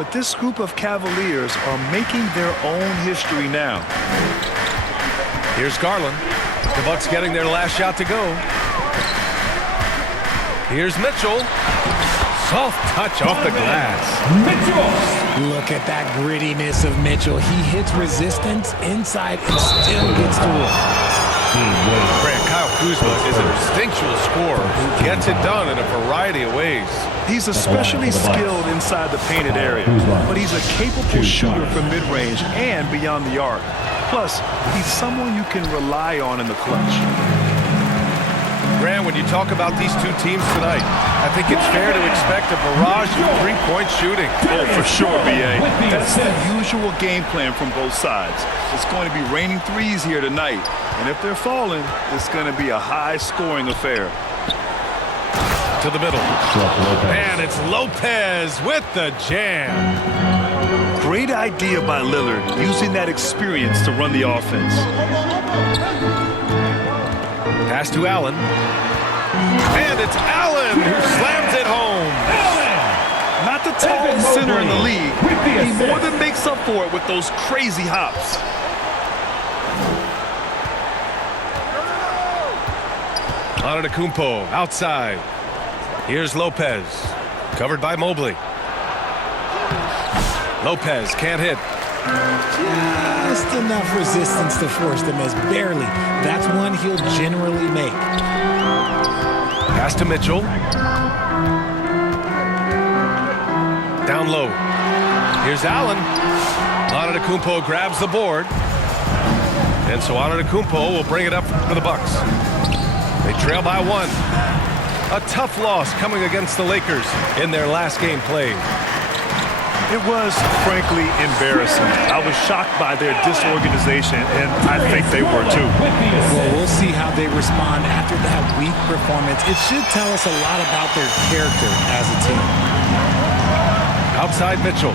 But this group of Cavaliers are making their own history now. Here's Garland. The Bucks getting their last shot to go. Here's Mitchell. Soft touch off the glass. Mitchell! Look at that grittiness of Mitchell. He hits resistance inside and still gets to it. Kyle Kuzma is an instinctual scorer who gets it done in a variety of ways. He's especially skilled inside the painted area, but he's a capable shooter from mid-range and beyond the arc. Plus, he's someone you can rely on in the clutch. Grant, when you talk about these two teams tonight, I think it's fair to expect a barrage of three-point shooting. Oh, for sure, B.A. That's the usual game plan from both sides. It's going to be raining threes here tonight, and if they're falling, it's going to be a high-scoring affair. To the middle. And it's Lopez with the jam. Great idea by Lillard, using that experience to run the offense. Pass to Allen. And it's Allen who slams it home. Not the tallest center in the league. He more than makes up for it with those crazy hops. Antetokounmpo outside. Here's Lopez. Covered by Mobley. Lopez can't hit. Just enough resistance to force the miss. Barely. That's one he'll generally make. Pass to Mitchell. Down low. Here's Allen. Antetokounmpo grabs the board. And so Antetokounmpo will bring it up for the Bucks. They trail by one. A tough loss coming against the Lakers in their last game played. It was, frankly, embarrassing. I was shocked by their disorganization, and I think they were too. Well, we'll see how they respond after that weak performance. It should tell us a lot about their character as a team. Outside Mitchell.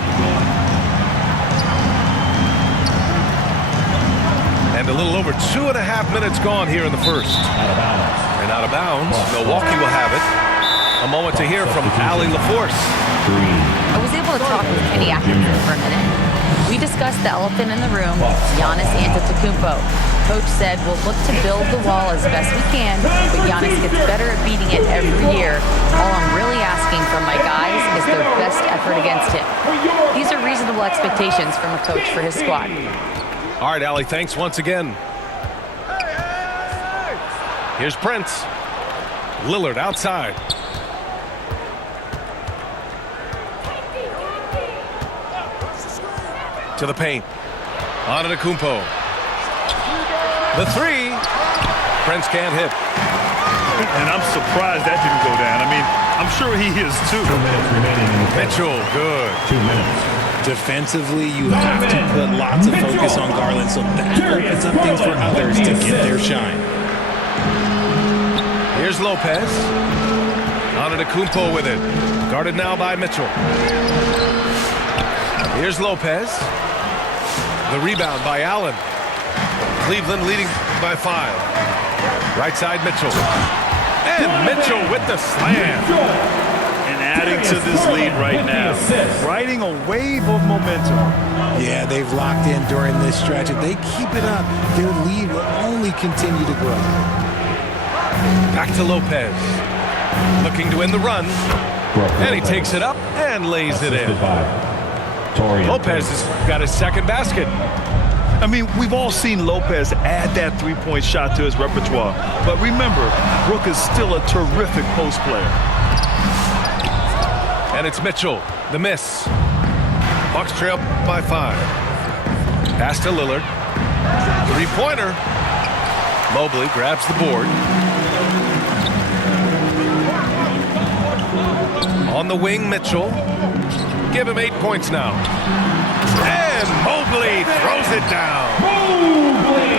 And a little over 2.5 minutes gone here in the first. And out of bounds, Milwaukee will have it. A moment to hear from Allie LaForce. I was able to talk with Kenny Atkinson for a minute. We discussed the elephant in the room, Giannis Antetokounmpo. Coach said we'll look to build the wall as best we can, but Giannis gets better at beating it every year. All I'm really asking from my guys is their best effort against him. These are reasonable expectations from a coach for his squad. All right, Allie, thanks once again. Here's Prince. Lillard outside. To the paint. Antetokounmpo. The three. Prince can't hit. And I'm surprised that didn't go down. I mean, I'm sure he is too. 2 minutes remaining in the Mitchell, good. 2 minutes. Defensively, you have to put lots of focus on Garland, so that opens up things for others to get their shine. Here's Lopez. Antetokounmpo with it. Guarded now by Mitchell. Here's Lopez. The rebound by Allen. Cleveland leading by 5. Right side Mitchell. And Mitchell with the slam. And adding to this lead right now. Riding a wave of momentum. Yeah, they've locked in during this stretch. If they keep it up, their lead will only continue to grow. Back to Lopez. Looking to win the run. And he takes it up and lays it in. Lopez has got his second basket. I mean, we've all seen Lopez add that three-point shot to his repertoire. But remember, Brook is still a terrific post player. And it's Mitchell, the miss. Bucks trail by 5. Pass to Lillard. Three-pointer. Mobley grabs the board. On the wing, Mitchell. Give him 8 points now. And Mobley throws it down.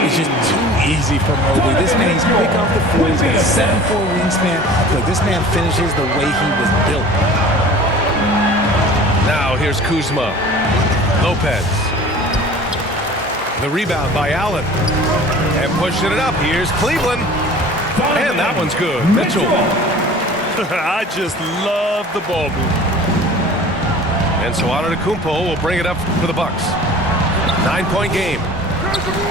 It's just too easy for Mobley. This man, he's quick off the floor. He's got a 7'4" wingspan. Look, this man finishes the way he was built. Now here's Kuzma. Lopez. The rebound by Allen. And pushing it up. Here's Cleveland. And that one's good. Mitchell. I just love the ball move. And so Antetokounmpo will bring it up for the Bucks. 9-point game.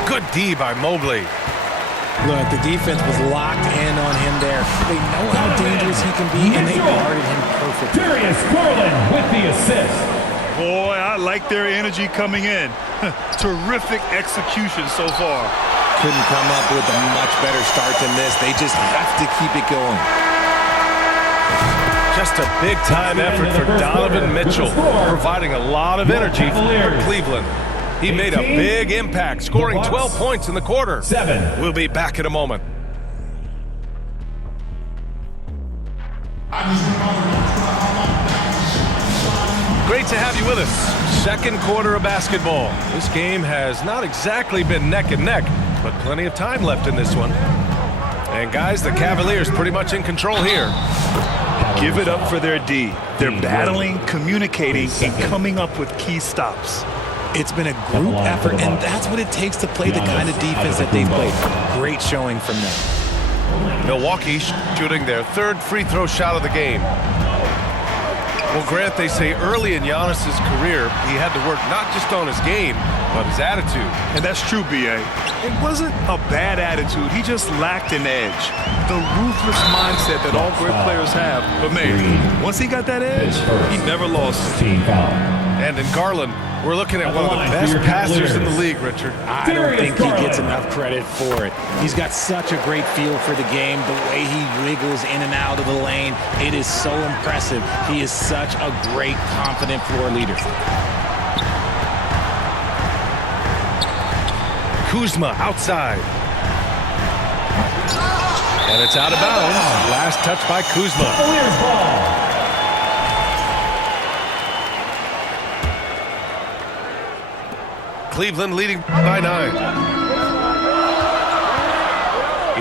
Good D by Mobley. Look, the defense was locked in on him there. They know how dangerous he can be, and they guarded him perfectly. Darius Garland with the assist. Boy, I like their energy coming in. Terrific execution so far. Couldn't come up with a much better start than this. They just have to keep it going. Just a big-time effort for Donovan Mitchell, providing a lot of energy for Cleveland. He made a big impact, scoring 12 points in the quarter. 7. We'll be back in a moment. Great to have you with us. Second quarter of basketball. This game has not exactly been neck and neck, but plenty of time left in this one. And guys, the Cavaliers pretty much in control here. Give it up for their D. They're battling, communicating, and coming up with key stops. It's been a group effort, and that's what it takes to play the kind of defense that they've played. Great showing from them. Milwaukee shooting their third free throw shot of the game. Well, Grant, they say early in Giannis's career, he had to work not just on his game, but his attitude. And that's true, B.A. It wasn't a bad attitude. He just lacked an edge. The ruthless mindset that all great players have. But, man, once he got that edge, he never lost it. And in Garland, we're looking at one of the best passers in the league, Richard. I don't think he gets enough credit for it. He's got such a great feel for the game, the way he wiggles in and out of the lane. It is so impressive. He is such a great, confident floor leader. Kuzma outside. And it's out of bounds. Last touch by Kuzma. Cavaliers ball. Cleveland leading by 9.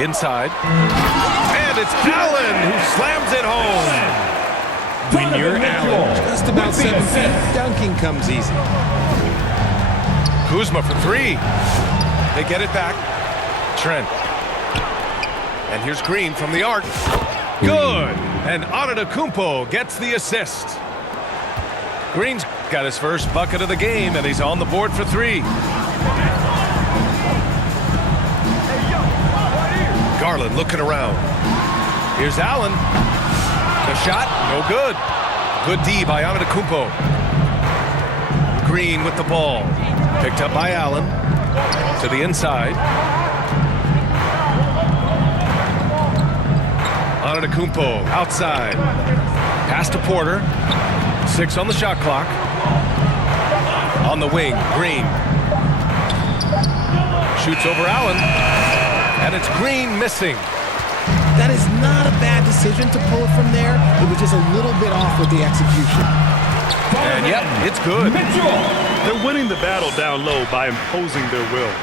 Inside. And it's Allen who slams it home. When you're Allen, just about 7 feet, dunking comes easy. Kuzma for 3. They get it back. Trent. And here's Green from the arc. Good. And Antetokounmpo gets the assist. Green's got his first bucket of the game, and he's on the board for 3. Garland looking around. Here's Allen. The shot, no good. Good D by Antetokounmpo. Green with the ball. Picked up by Allen. To the inside. Antetokounmpo outside. Pass to Porter. 6 on the shot clock. On the wing, Green. Shoots over Allen. And it's Green missing. That is not a bad decision to pull it from there. It was just a little bit off with the execution. And yep, it's good. They're winning the battle down low by imposing their will.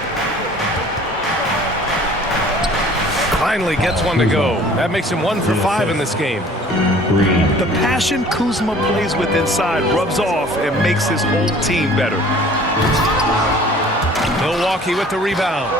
Finally gets one to go. That makes him 1 for 5 in this game. The passion Kuzma plays with inside rubs off and makes his whole team better. Milwaukee with the rebound.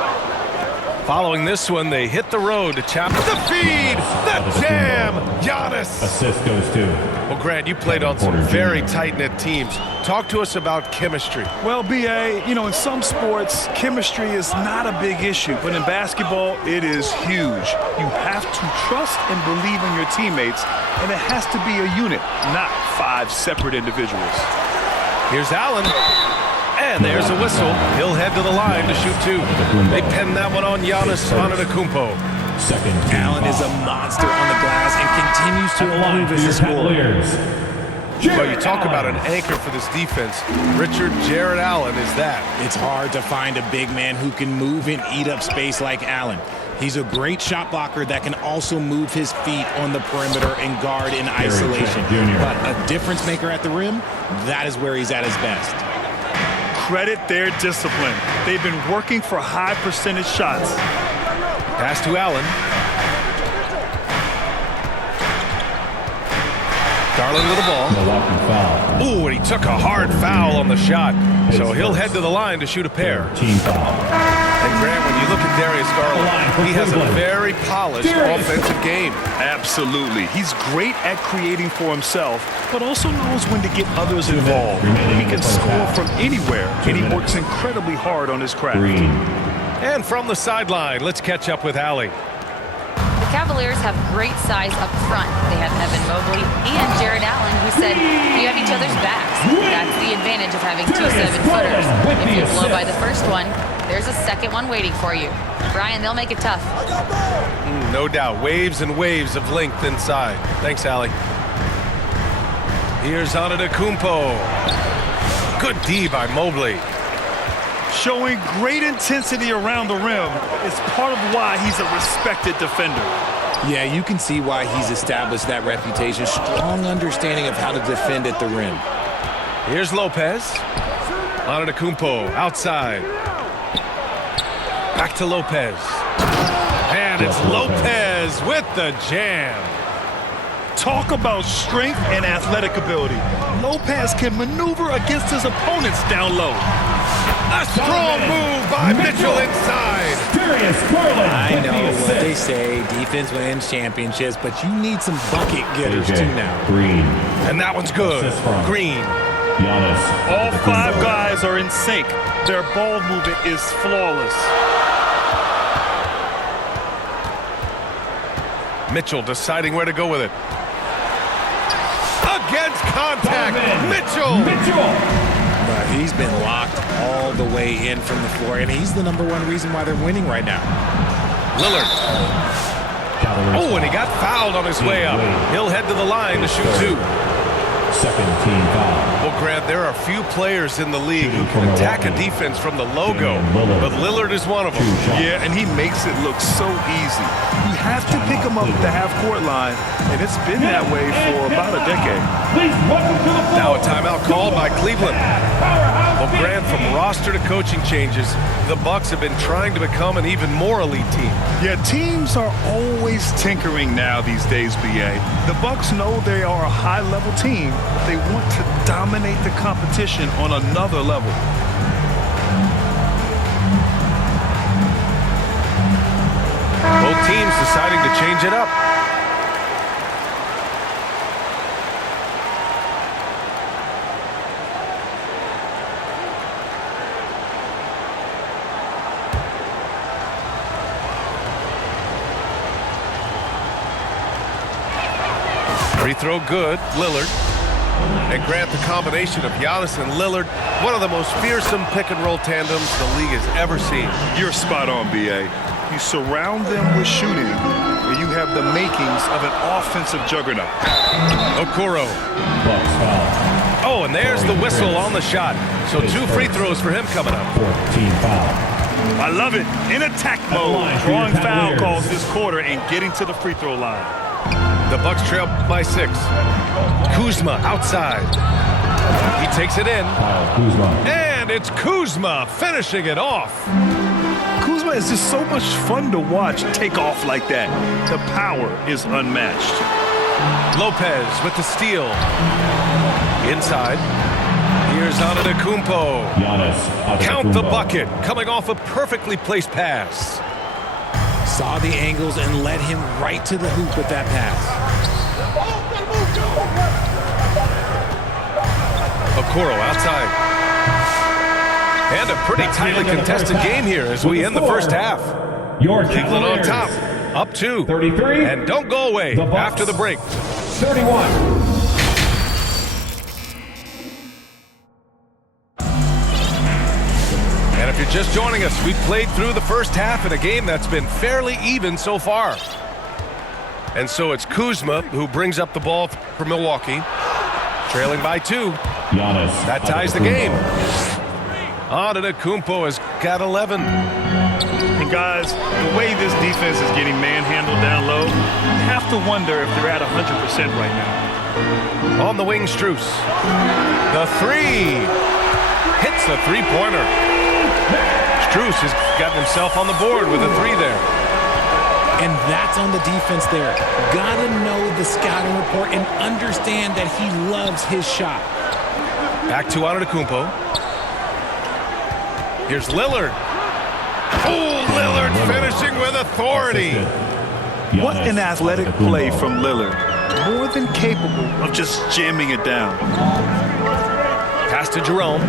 Following this one, they hit the road to challenge the feed, the jam, Giannis. Assist goes to. Well, Grant, you played on some very tight-knit teams. Talk to us about chemistry. Well, B.A., you know, in some sports, chemistry is not a big issue, but in basketball, it is huge. You have to trust and believe in your teammates, and it has to be a unit, not 5 separate individuals. Here's Allen. And there's a whistle. He'll head to the line to shoot 2. They pin that one on Giannis Antetokounmpo. Second. Allen is a monster on the glass and continues to improve as a scorer. Well, you talk about an anchor for this defense. Richard Jared Allen is that. It's hard to find a big man who can move and eat up space like Allen. He's a great shot blocker that can also move his feet on the perimeter and guard in isolation. But a difference maker at the rim, that is where he's at his best. Credit their discipline. They've been working for high percentage shots. Pass to Allen. Garland with the ball. Milwaukee foul. Ooh, and he took a hard foul on the shot. So he'll head to the line to shoot a pair. Team foul. And Grant, when you look at Darius Garland, he has a very polished offensive game. Absolutely. He's great at creating for himself, but also knows when to get others involved. He can score from anywhere, and he works incredibly hard on his craft. And from the sideline, let's catch up with Allie. The Cavaliers have great size up front. They have Evan Mobley and Jared Allen, who said you have each other's backs. That's the advantage of having 2 7-footers. If you blow by the first one, there's a second one waiting for you. Brian, they'll make it tough. No doubt. Waves and waves of length inside. Thanks, Allie. Here's Antetokounmpo. Good D by Mobley. Showing great intensity around the rim is part of why he's a respected defender. Yeah, you can see why he's established that reputation. Strong understanding of how to defend at the rim. Here's Lopez. Antetokounmpo outside. Back to Lopez. And it's Lopez with the jam. Talk about strength and athletic ability. Lopez can maneuver against his opponents down low. A strong move by Mitchell inside. I know what they say, defense wins championships, but you need some bucket getters too now. Green. And that one's good. Green. All 5 guys are in sync. Their ball movement is flawless. Mitchell deciding where to go with it. Against contact. Mitchell. But he's been locked all the way in from the floor, and he's the #1 reason why they're winning right now. Lillard. Oh, and he got fouled on his way up. He'll head to the line to shoot 2. Second team foul. Well, Grant, there are few players in the league who can attack a defense from the logo, but Lillard is one of them. Yeah, and he makes it look so easy. You have to pick him up at the half-court line, and it's been that way for about a decade. Now a timeout called by Cleveland. Well, Grant, from roster to coaching changes, the Bucks have been trying to become an even more elite team. Yeah, teams are always tinkering now these days, BA. The Bucks know they are a high-level team. They want to dominate the competition on another level. Both teams deciding to change it up. Free throw good, Lillard. And Grant, the combination of Giannis and Lillard, one of the most fearsome pick-and-roll tandems the league has ever seen. You're spot on, BA. You surround them with shooting, and you have the makings of an offensive juggernaut. Okoro. Oh, and there's the whistle on the shot. So 2 free throws for him coming up. Team foul. I love it. In attack mode, drawing foul calls this quarter and getting to the free throw line. The Bucks trail by 6. Kuzma outside. He takes it in. And it's Kuzma finishing it off. Kuzma is just so much fun to watch take off like that. The power is unmatched. Lopez with the steal. Inside. Here's Antetokounmpo. Count the bucket. Coming off a perfectly placed pass. Saw the angles and led him right to the hoop with that pass. Okoro outside. And a pretty tightly contested game here as we end the first half. Cleveland on top, up 2. 33. And don't go away after the break. 31. And if you're just joining us, we've played through the first half in a game that's been fairly even so far. And so it's Kuzma who brings up the ball for Milwaukee, trailing by 2. That ties the game. Antetokounmpo has got 11. And guys, the way this defense is getting manhandled down low, you have to wonder if they're at 100% right now. On the wing, Strus. The 3. Hits a 3-pointer. Strus has gotten himself on the board with a 3 there. And that's on the defense there. Gotta know the scouting report and understand that he loves his shot. Back to Antetokounmpo. Here's Lillard. Oh, Lillard finishing with authority. What an athletic play from Lillard. More than capable of just jamming it down. Pass to Jerome.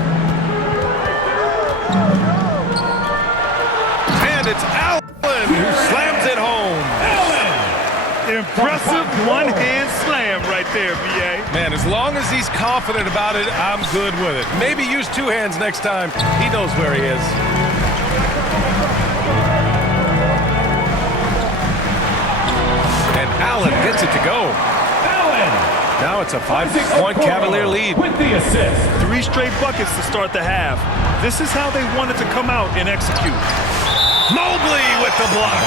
And it's Allen who slams it home. Impressive one-hand slam right there, B.A. Man, as long as he's confident about it, I'm good with it. Maybe use two hands next time. He knows where he is. And Allen gets it to go. Now it's a 5-point Cavalier lead. With the assist. 3 straight buckets to start the half. This is how they wanted to come out and execute. Mobley with the block.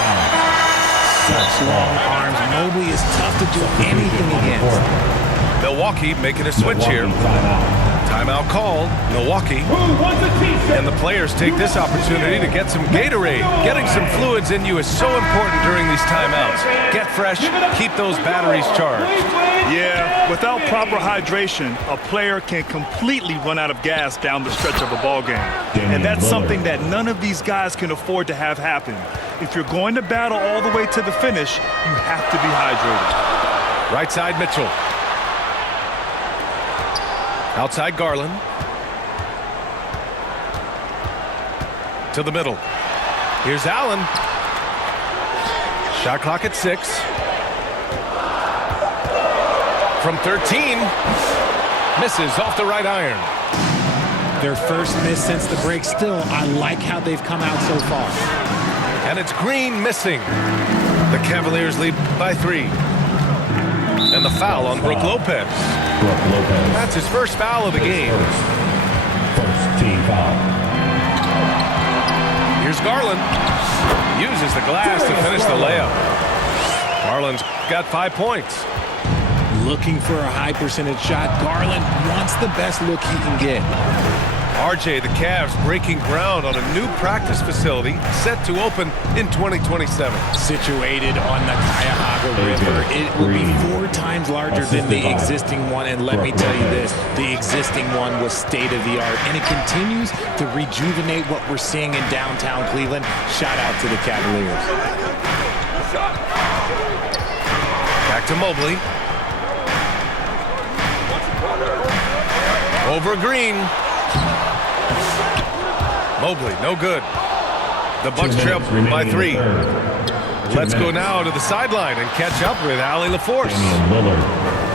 Such long arms. Mobley is tough to do anything against. Milwaukee making a switch here. Timeout called. Milwaukee. And the players take this opportunity to get some Gatorade. Getting some fluids in you is so important during these timeouts. Get fresh, keep those batteries charged. Yeah, without proper hydration, a player can completely run out of gas down the stretch of a ball game. And that's something that none of these guys can afford to have happen. If you're going to battle all the way to the finish, you have to be hydrated. Right side Mitchell. Outside Garland. To the middle. Here's Allen. Shot clock at 6. From 13. Misses off the right iron. Their first miss since the break. Still, I like how they've come out so far. And it's Green missing. The Cavaliers lead by 3. And the foul on Brook Lopez. That's his first foul of the game. First team foul. Here's Garland. Uses the glass to finish the layup. Garland's got 5 points. Looking for a high percentage shot. Garland wants the best look he can get. RJ, the Cavs breaking ground on a new practice facility set to open in 2027. Situated on the Cuyahoga River. It will be 4 times larger than the existing one. And let me tell you this, the existing one was state-of-the-art. And it continues to rejuvenate what we're seeing in downtown Cleveland. Shout out to the Cavaliers. Back to Mobley. Over Green. Mobley, no good. The Bucks trail by 3. Let's go now to the sideline and catch up with Allie LaForce.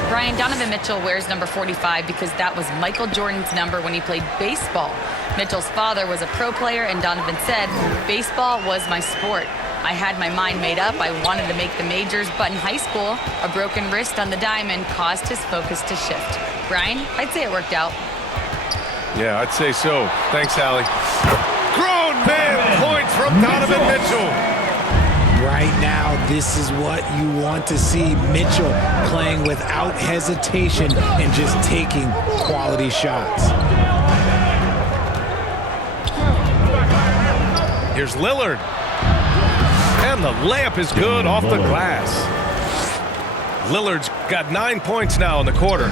Brian, Donovan Mitchell wears number 45 because that was Michael Jordan's number when he played baseball. Mitchell's father was a pro player, and Donovan said, "Baseball was my sport. I had my mind made up. I wanted to make the majors, but in high school, a broken wrist on the diamond caused his focus to shift." Brian, I'd say it worked out. Yeah, I'd say so. Thanks, Allie. Grown man points from Donovan Mitchell. Right now, this is what you want to see. Mitchell playing without hesitation and just taking quality shots. Here's Lillard. And the layup is good off the glass. Lillard's got 9 points now in the quarter.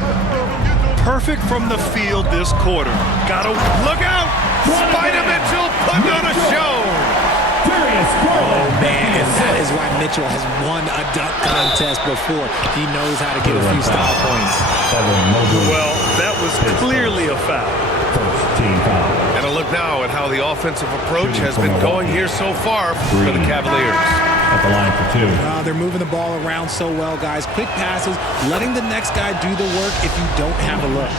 Perfect from the field this quarter. Gotta look out! Spider Mitchell putting on a show. Oh man, and that is why Mitchell has won a dunk contest before. He knows how to get a few style points. Well, that was clearly a foul. First team foul. And a look now at how the offensive approach has been going here so far for the Cavaliers. At the line for 2. They're moving the ball around so well, guys. Quick passes, letting the next guy do the work if you don't have a look.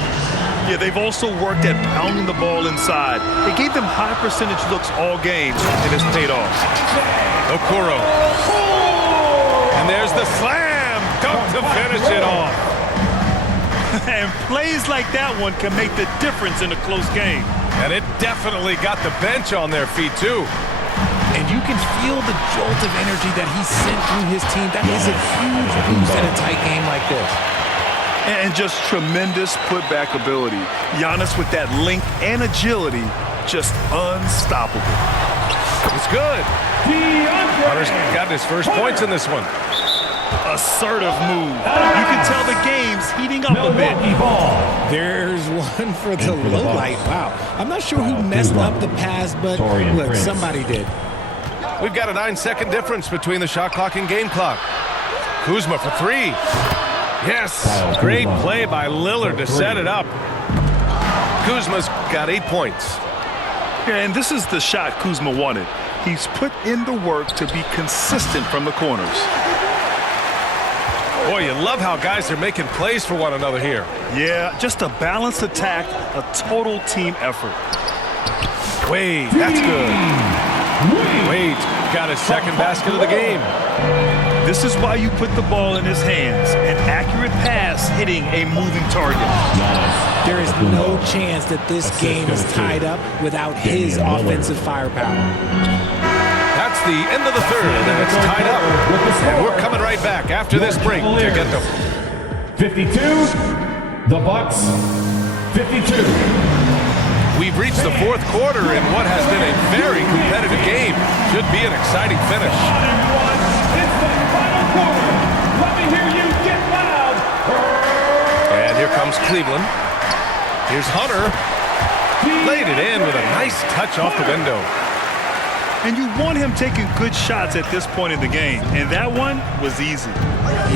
Yeah, they've also worked at pounding the ball inside. It gave them high percentage looks all games, and it's paid off. Okoro. And there's the slam dunk to finish it off. And plays like that one can make the difference in a close game. And it definitely got the bench on their feet, too. And you can feel the jolt of energy that he sent through his team. That is a huge boost in a tight game like this. And just tremendous putback ability. Giannis with that length and agility, just unstoppable. It's good. Hunter's gotten his first points in this one. Assertive move. You can tell the game's heating up a bit. There's one for the low light. Wow. I'm not sure who messed up the pass, but look, somebody did. We've got a 9-second difference between the shot clock and game clock. Kuzma for three. Yes. Great play by Lillard to set it up. Kuzma's got 8 points. Yeah, and this is the shot Kuzma wanted. He's put in the work to be consistent from the corners. Boy, you love how guys are making plays for one another here. Yeah, just a balanced attack, a total team effort. Wade, that's good. Wade's got his second basket of the game. This is why you put the ball in his hands. An accurate pass hitting a moving target. There is no chance that this game is tied up without his offensive firepower. That's the end of the third, and it's tied up. And we're coming right back after this break to get the 52, the Bucks, 52. We've reached the fourth quarter in what has been a very competitive game. Should be an exciting finish. It's the final quarter. Let me hear you get loud. And here comes Cleveland. Here's Hunter. Laid it in with a nice touch off the window. And you want him taking good shots at this point in the game. And that one was easy.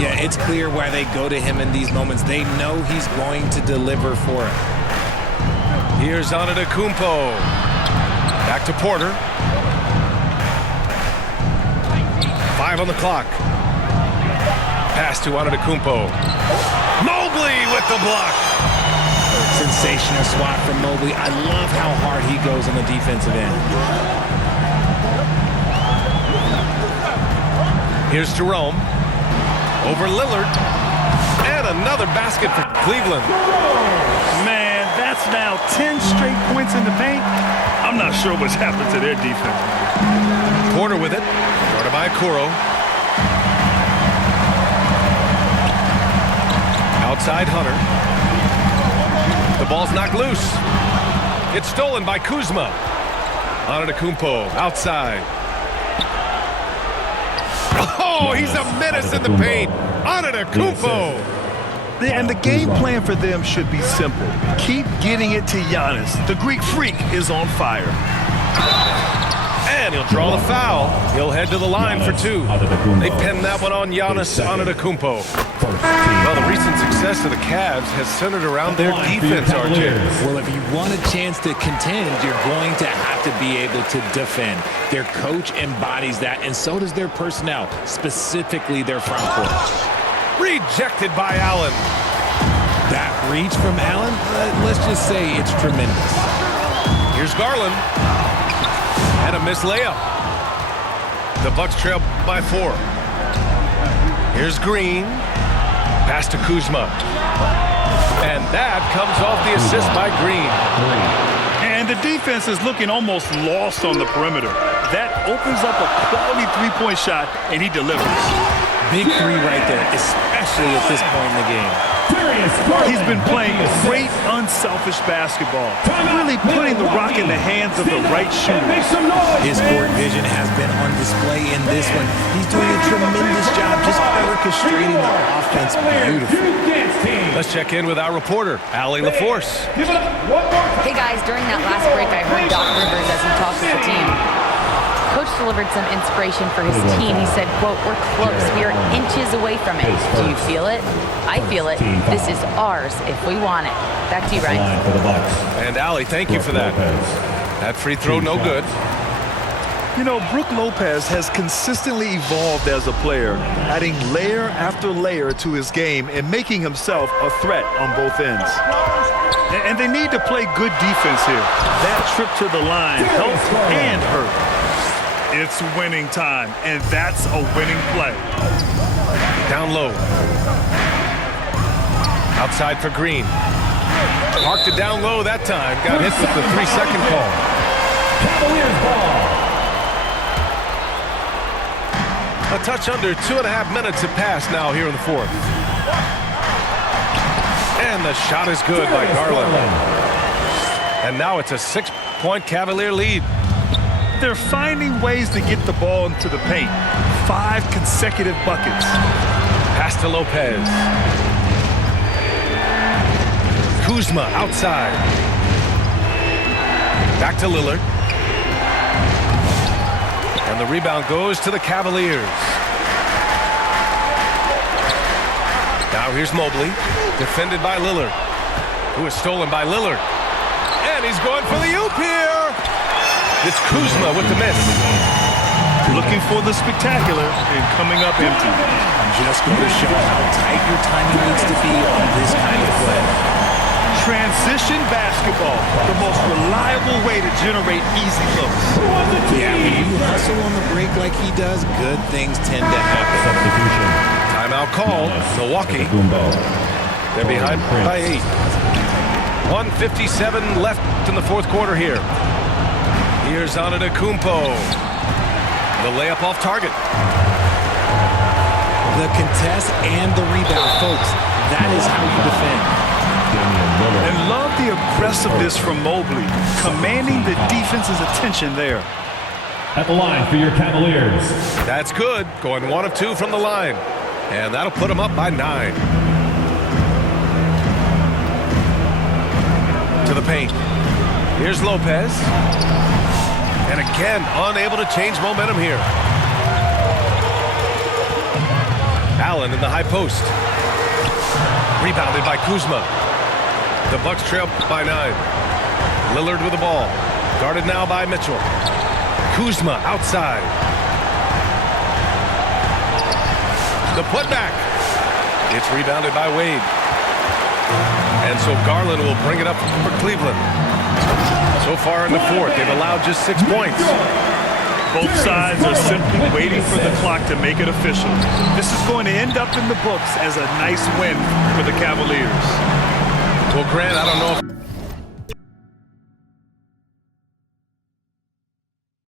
Yeah, it's clear why they go to him in these moments. They know he's going to deliver for it. Here's Antetokounmpo. Back to Porter. 5 on the clock. Pass to Antetokounmpo. Mobley with the block. Sensational swat from Mobley. I love how hard he goes on the defensive end. Here's Jerome. Over Lillard. And another basket for Cleveland. Man, that's now 10 straight points in the paint. I'm not sure what's happened to their defense. Porter with it. Guarded by Kuro. Outside Hunter. The ball's knocked loose. It's stolen by Kuzma. Antetokounmpo outside. Oh, he's a menace in the paint. Antetokounmpo. And the game plan for them should be simple. Keep getting it to Giannis. The Greek freak is on fire. And he'll draw the foul. He'll head to the line for 2. They pinned that one on Giannis Antetokounmpo. Well, the recent success of the Cavs has centered around their defense, RJ. Well, if you want a chance to contend, you're going to have to be able to defend. Their coach embodies that, and so does their personnel, specifically their front court. Rejected by Allen. That reach from Allen, let's just say it's tremendous. Here's Garland. And a missed layup. The Bucks trail by 4. Here's Green. Pass to Kuzma. And that comes off the assist by Green. And the defense is looking almost lost on the perimeter. That opens up a quality three-point shot, and he delivers. Big three right there, especially at this point in the game. He's been playing great, unselfish basketball, really putting the rock in the hands of the right shooters. His court vision has been on display in this one. He's doing a tremendous job just orchestrating the offense beautifully. Let's check in with our reporter, Allie LaForce. Hey guys, during that last break, I heard Doc Rivers as he talked with the team. Coach delivered some inspiration for his team. He said, quote, "We're close. We are inches away from it. Do you feel it? I feel it. This is ours if we want it." Back to you, Ryan. And Allie, thank you for that. That free throw, no good. You know, Brook Lopez has consistently evolved as a player, adding layer after layer to his game and making himself a threat on both ends. And they need to play good defense here. That trip to the line helped and hurt. It's winning time, and that's a winning play. Down low. Outside for Green. Parked it down low that time. Got hit with the 3-second call. Cavaliers ball. A touch under 2.5 minutes have passed now here in the fourth. And the shot is good by Garland. And now it's a 6-point Cavalier lead. They're finding ways to get the ball into the paint. 5 consecutive buckets. Pass to Lopez. Kuzma outside. Back to Lillard. And the rebound goes to the Cavaliers. Now here's Mobley, defended by Lillard, who is stolen by Lillard. And he's going for the oop here. It's Kuzma with the miss. Looking for the spectacular and coming up empty. Just going to show how tight your timing needs to be on this kind of play. Transition basketball, the most reliable way to generate easy looks. Yeah, when you hustle on the break like he does, good things tend to happen. Substitution. Timeout called. Milwaukee. They're behind by 8. 1:57 left in the fourth quarter here. Here's Antetokounmpo. The layup off target. The contest and the rebound, folks. That is how you defend. And love the aggressiveness from Mobley, commanding the defense's attention there. At the line for your Cavaliers. That's good. Going 1 of 2 from the line. And that'll put them up by 9. To the paint. Here's Lopez. And again, unable to change momentum here. Allen in the high post. Rebounded by Kuzma. The Bucks trail by 9. Lillard with the ball. Guarded now by Mitchell. Kuzma outside. The putback. It's rebounded by Wade. And so Garland will bring it up for Cleveland. So far in the fourth, they've allowed just 6 points. Both sides are simply waiting for the clock to make it official. This is going to end up in the books as a nice win for the Cavaliers. Well, Grant, I don't know if